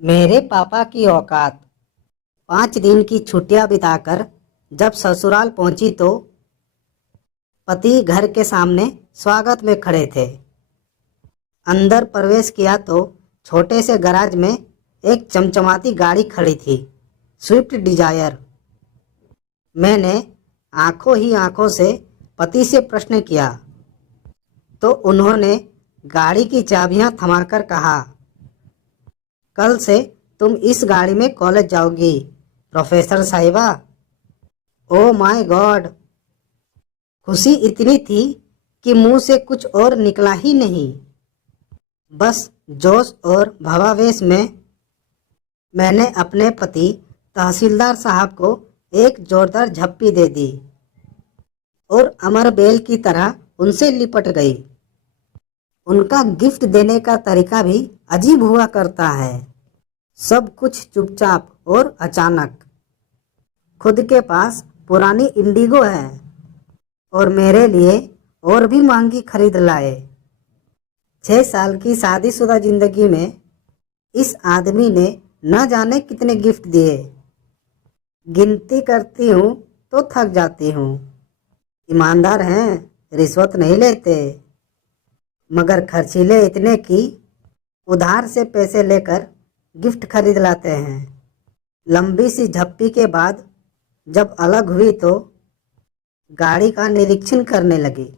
मेरे पापा की औकात। 5 दिन की छुट्टियां बिताकर जब ससुराल पहुंची तो पति घर के सामने स्वागत में खड़े थे। अंदर प्रवेश किया तो छोटे से गैराज में एक चमचमाती गाड़ी खड़ी थी, स्विफ्ट डिजायर। मैंने आंखों ही आंखों से पति से प्रश्न किया तो उन्होंने गाड़ी की चाबियां थमाकर कहा, कल से तुम इस गाड़ी में कॉलेज जाओगी प्रोफेसर साहिबा। Oh my God! खुशी इतनी थी कि मुंह से कुछ और निकला ही नहीं। बस जोश और भावावेश में मैंने अपने पति तहसीलदार साहब को एक जोरदार झप्पी दे दी और अमर बेल की तरह उनसे लिपट गई। उनका गिफ्ट देने का तरीका भी अजीब हुआ करता है। सब कुछ चुपचाप और अचानक। खुद के पास पुरानी इंडिगो है और मेरे लिए और भी महंगी खरीद लाए। 6 साल की शादीशुदा जिंदगी में इस आदमी ने न जाने कितने गिफ्ट दिए। गिनती करती हूँ तो थक जाती हूँ। ईमानदार हैं, रिश्वत नहीं लेते, मगर खर्चीले इतने कि उधार से पैसे लेकर गिफ्ट खरीद लाते हैं। लंबी सी झप्पी के बाद जब अलग हुई तो गाड़ी का निरीक्षण करने लगी।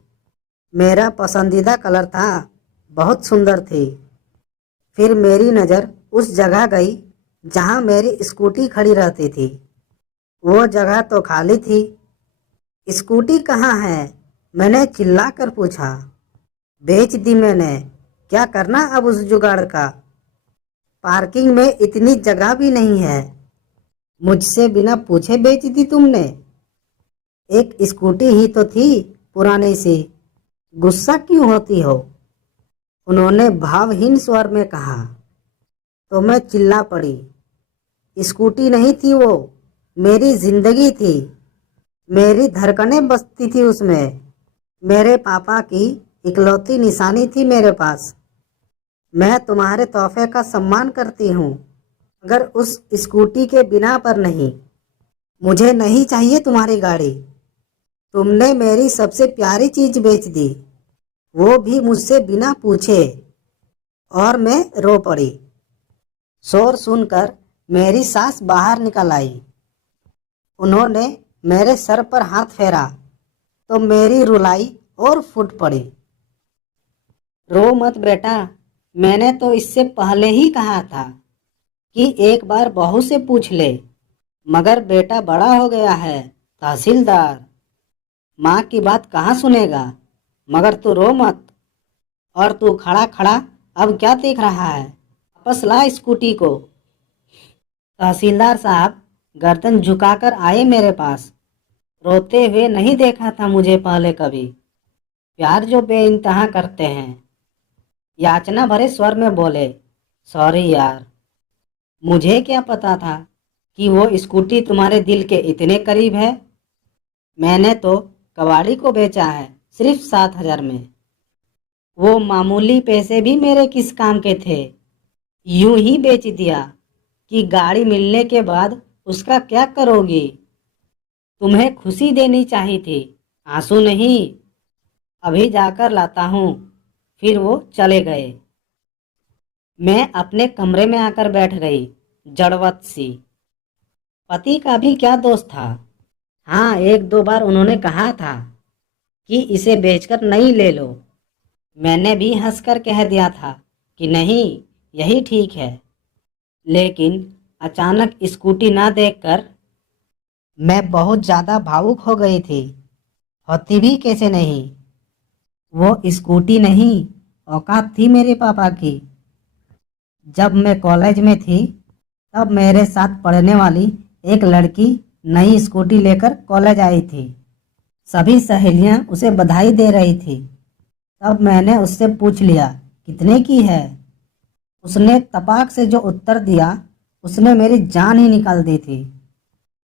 मेरा पसंदीदा कलर था, बहुत सुंदर थी। फिर मेरी नज़र उस जगह गई जहाँ मेरी स्कूटी खड़ी रहती थी। वो जगह तो खाली थी। स्कूटी कहाँ है? मैंने चिल्लाकर पूछा। बेच दी मैंने। क्या करना अब उस जुगाड़ का? पार्किंग में इतनी जगह भी नहीं है। मुझसे बिना पूछे बेच दी तुमने? एक स्कूटी ही तो थी, पुरानी सी। गुस्सा क्यों होती हो? उन्होंने भावहीन स्वर में कहा। तो मैं चिल्ला पड़ी। स्कूटी नहीं थी वो, मेरी जिंदगी थी। मेरी धड़कनें बसती थी उसमें। मेरे पापा की इकलौती निशानी थी मेरे पास। मैं तुम्हारे तोहफे का सम्मान करती हूँ, मगर उस स्कूटी के बिना पर नहीं। मुझे नहीं चाहिए तुम्हारी गाड़ी। तुमने मेरी सबसे प्यारी चीज बेच दी, वो भी मुझसे बिना पूछे। और मैं रो पड़ी। शोर सुनकर मेरी सास बाहर निकल आई। उन्होंने मेरे सर पर हाथ फेरा तो मेरी रुलाई और फूट पड़ी। रो मत बेटा, मैंने तो इससे पहले ही कहा था कि एक बार बहू से पूछ ले, मगर बेटा बड़ा हो गया है तहसीलदार। माँ की बात कहाँ सुनेगा? मगर तू रो मत। और तू खड़ा खड़ा अब क्या देख रहा है? वापस ला स्कूटी को। तहसीलदार साहब गर्दन झुकाकर आए मेरे पास। रोते हुए नहीं देखा था मुझे पहले कभी। प्यार जो बेइंतहा करते हैं। याचना भरे स्वर में बोले, सॉरी यार, मुझे क्या पता था कि वो स्कूटी तुम्हारे दिल के इतने करीब है। मैंने तो कबाड़ी को बेचा है, सिर्फ 7,000 में। वो मामूली पैसे भी मेरे किस काम के थे? यूं ही बेच दिया कि गाड़ी मिलने के बाद उसका क्या करोगी? तुम्हें खुशी देनी चाहिए थी, आंसू नहीं। अभी जाकर लाता हूँ। फिर वो चले गए। मैं अपने कमरे में आकर बैठ गई, जड़वत सी। पति का भी क्या दोष था? हाँ, 1-2 बार उन्होंने कहा था कि इसे बेचकर नहीं ले लो। मैंने भी हंसकर कह दिया था कि नहीं, यही ठीक है। लेकिन अचानक स्कूटी ना देखकर मैं बहुत ज़्यादा भावुक हो गई थी। होती भी कैसे नहीं। वो स्कूटी नहीं, औकात थी मेरे पापा की। जब मैं कॉलेज में थी तब मेरे साथ पढ़ने वाली एक लड़की नई स्कूटी लेकर कॉलेज आई थी। सभी सहेलियां उसे बधाई दे रही थी। तब मैंने उससे पूछ लिया, कितने की है? उसने तपाक से जो उत्तर दिया, उसने मेरी जान ही निकाल दी थी।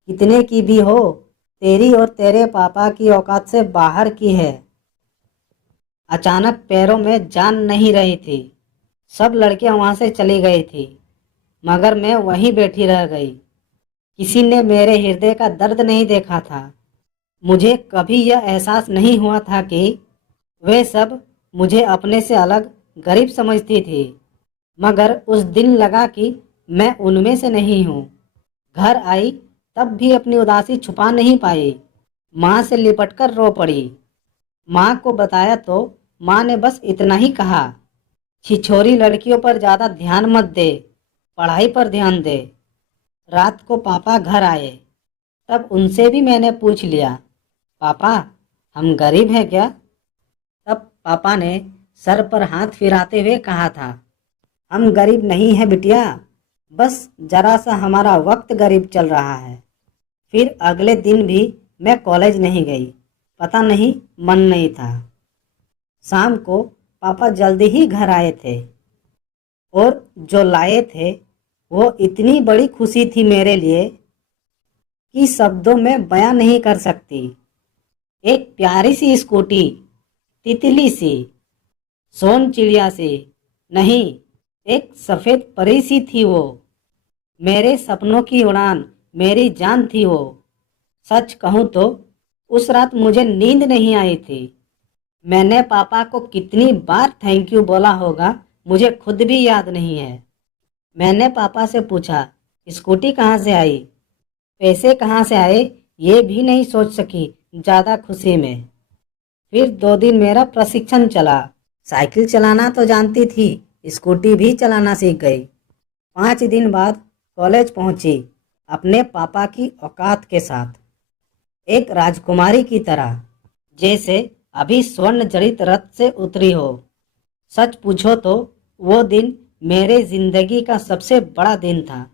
कितने की भी हो, तेरी और तेरे पापा की औकात से बाहर की है। अचानक पैरों में जान नहीं रही थी। सब लड़कियां वहां से चली गई थी। मगर मैं वहीं बैठी रह गई। किसी ने मेरे हृदय का दर्द नहीं देखा था। मुझे कभी यह एहसास नहीं हुआ था कि वे सब मुझे अपने से अलग गरीब समझती थी। मगर उस दिन लगा कि मैं उनमें से नहीं हूँ। घर आई तब भी अपनी उदासी छुपा नहीं पाई। माँ से लिपटकर रो पड़ी। माँ को बताया तो माँ ने बस इतना ही कहा, छिछोरी लड़कियों पर ज़्यादा ध्यान मत दे, पढ़ाई पर ध्यान दे। रात को पापा घर आए, तब उनसे भी मैंने पूछ लिया, पापा हम गरीब हैं क्या? तब पापा ने सर पर हाथ फिराते हुए कहा था, हम गरीब नहीं हैं बिटिया, बस जरा सा हमारा वक्त गरीब चल रहा है। फिर अगले दिन भी मैं कॉलेज नहीं गई। पता नहीं, मन नहीं था। शाम को पापा जल्दी ही घर आए थे और जो लाए थे वो इतनी बड़ी खुशी थी मेरे लिए कि शब्दों में बयां नहीं कर सकती। एक प्यारी सी स्कूटी, तितली सी, सोन चिड़िया सी, नहीं, एक सफ़ेद परी सी थी वो। मेरे सपनों की उड़ान, मेरी जान थी वो। सच कहूँ तो उस रात मुझे नींद नहीं आई थी। मैंने पापा को कितनी बार थैंक यू बोला होगा मुझे खुद भी याद नहीं है। मैंने पापा से पूछा, स्कूटी कहाँ से आई, पैसे कहाँ से आए, ये भी नहीं सोच सकी ज़्यादा खुशी में। फिर 2 दिन मेरा प्रशिक्षण चला। साइकिल चलाना तो जानती थी, स्कूटी भी चलाना सीख गई। 5 दिन बाद कॉलेज पहुंची, अपने पापा की औकात के साथ, एक राजकुमारी की तरह, जैसे अभी स्वर्ण जड़ित रथ से उतरी हो। सच पूछो तो वो दिन मेरे जिंदगी का सबसे बड़ा दिन था।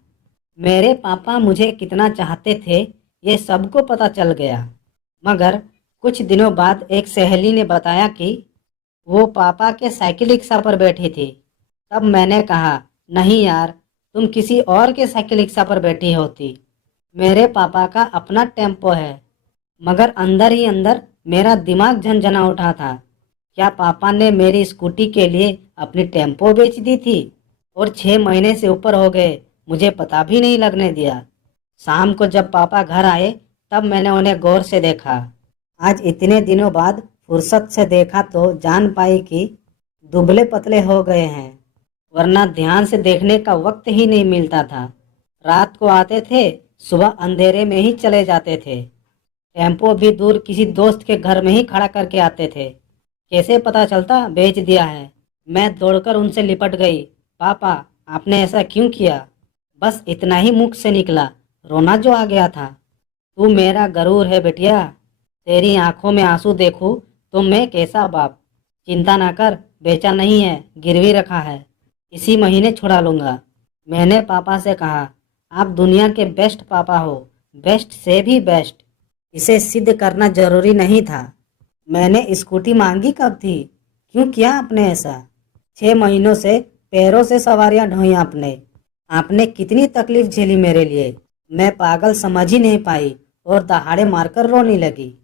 मेरे पापा मुझे कितना चाहते थे ये सबको पता चल गया। मगर कुछ दिनों बाद एक सहेली ने बताया कि वो पापा के साइकिल रिक्शा पर बैठी थी। तब मैंने कहा, नहीं यार, तुम किसी और के साइकिल रिक्शा पर बैठी होती। मेरे पापा का अपना टेम्पो है। मगर अंदर ही अंदर मेरा दिमाग झंझना उठा था। क्या पापा ने मेरी स्कूटी के लिए अपनी टेम्पो बेच दी थी? और 6 महीने से ऊपर हो गए, मुझे पता भी नहीं लगने दिया। शाम को जब पापा घर आए तब मैंने उन्हें गौर से देखा। आज इतने दिनों बाद फुर्सत से देखा तो जान पाई कि दुबले पतले हो गए हैं, वरना ध्यान से देखने का वक्त ही नहीं मिलता था। रात को आते थे, सुबह अंधेरे में ही चले जाते थे। टेम्पो भी दूर किसी दोस्त के घर में ही खड़ा करके आते थे। कैसे पता चलता बेच दिया है? मैं दौड़कर उनसे लिपट गई, पापा आपने ऐसा क्यों किया? बस इतना ही मुख से निकला, रोना जो आ गया था। तू मेरा गरूर है बेटिया, तेरी आंखों में आंसू देखूं तो मैं कैसा बाप। चिंता ना कर, बेचा नहीं है, गिरवी रखा है, इसी महीने छुड़ा लूंगा। मैंने पापा से कहा, आप दुनिया के बेस्ट पापा हो, बेस्ट से भी बेस्ट। इसे सिद्ध करना जरूरी नहीं था। मैंने स्कूटी मांगी कब थी? क्यों किया आपने ऐसा? 6 महीनों से पैरों से सवारियां ढोई आपने। आपने कितनी तकलीफ झेली मेरे लिए। मैं पागल समझ ही नहीं पाई और दहाड़े मारकर रोने लगी।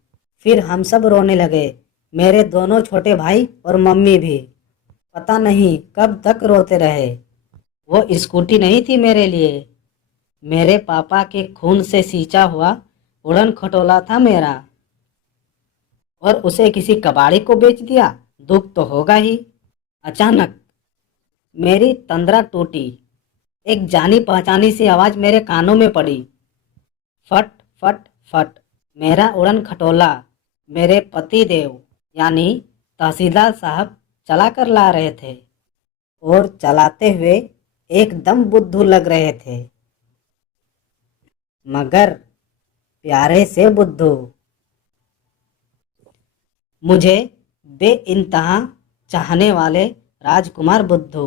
फिर हम सब रोने लगे, मेरे दोनों छोटे भाई और मम्मी भी। पता नहीं कब तक रोते रहे। वो स्कूटी नहीं थी मेरे लिए, मेरे पापा के खून से सींचा हुआ उड़न खटोला था मेरा। और उसे किसी कबाड़ी को बेच दिया, दुख तो होगा ही। अचानक मेरी तंद्रा टूटी। एक जानी पहचानी सी आवाज़ मेरे कानों में पड़ी। फट फट फट। मेरा उड़न खटोला मेरे पति देव यानी तहसीलदार साहब चला कर ला रहे थे, और चलाते हुए एकदम बुद्धू लग रहे थे, मगर प्यारे से बुद्धू। मुझे बेइंतहा चाहने वाले राजकुमार बुद्धू।